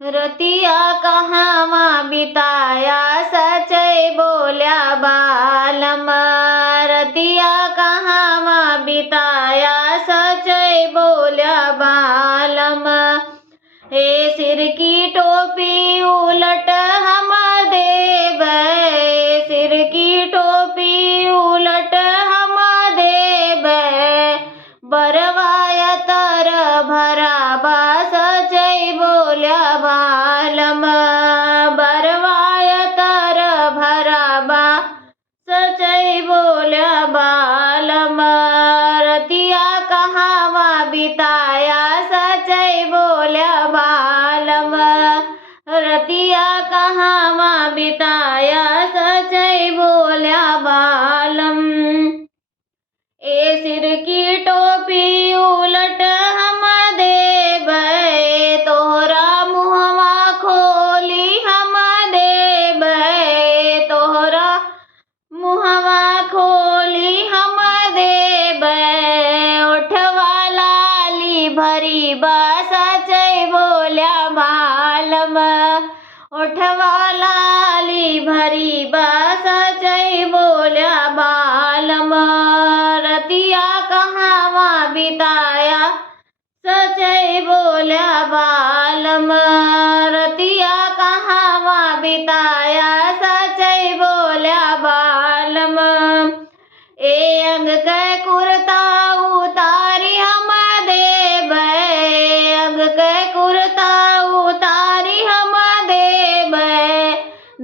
रतिया कहाँवा बिताया सचै बोल्या बालम। रतिया कहाँवा बिताया सचै बोल्या बालम। हे सिर की टोपी उलट हम देबै, सिर की टोपी उलट हम देबै। बरवाया तर भराबा सचै बोल्या बालम। बरवाया तर भराबा सचै बोल्या बालम। रतिया कहाँवा बिताया सचै बोल्या बालम। रतिया कहाँवा बिताया सचै बोल्या बालम। ए सिर की टोपी उलट हम देबै, तोहरा मुहवा खोली हम देबै, तोहरा मुहवा खोली हम देबै। ओठवा लाली भरी बा सचै बोल्या बालम। ओठवा लाली भरी बा सचै बोल्या बालम। रतिया कहाँवा बिताया सचै बोल्या बालम। रतिया कहाँवा बिताया सचै बोल्या बालम। ए अंग कै कुर्ता उतारी हम देबै, अंग कै कुर्ता उतारी हम देबै।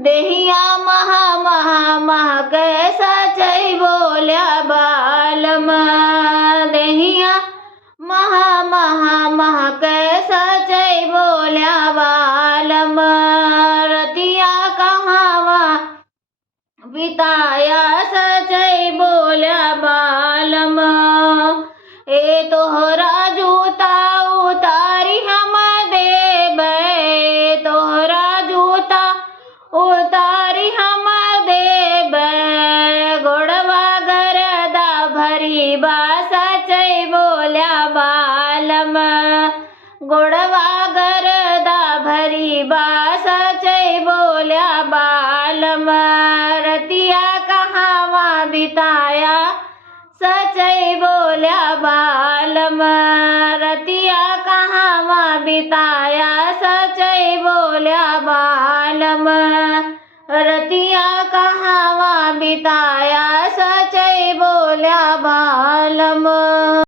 देहिया महा महा महकै सचै बोल्या बालम। देहिया महा महा महकै सचै बोल्या बालम। रतिया कहाँवा बिताया सचै बोल्या बालम। ए तोहरा जूता उतारी हम देबै, तोहरा जूता उतारी हम देबै। गोड़वा गरदा भरी बा सचै बोल्या बालम। गोड़वा गरदा भरी बा सचै बोल्या बालम। रतिया कहाँवा बिताया सचै बोल्या बालम। रतिया कहाँवा बिताया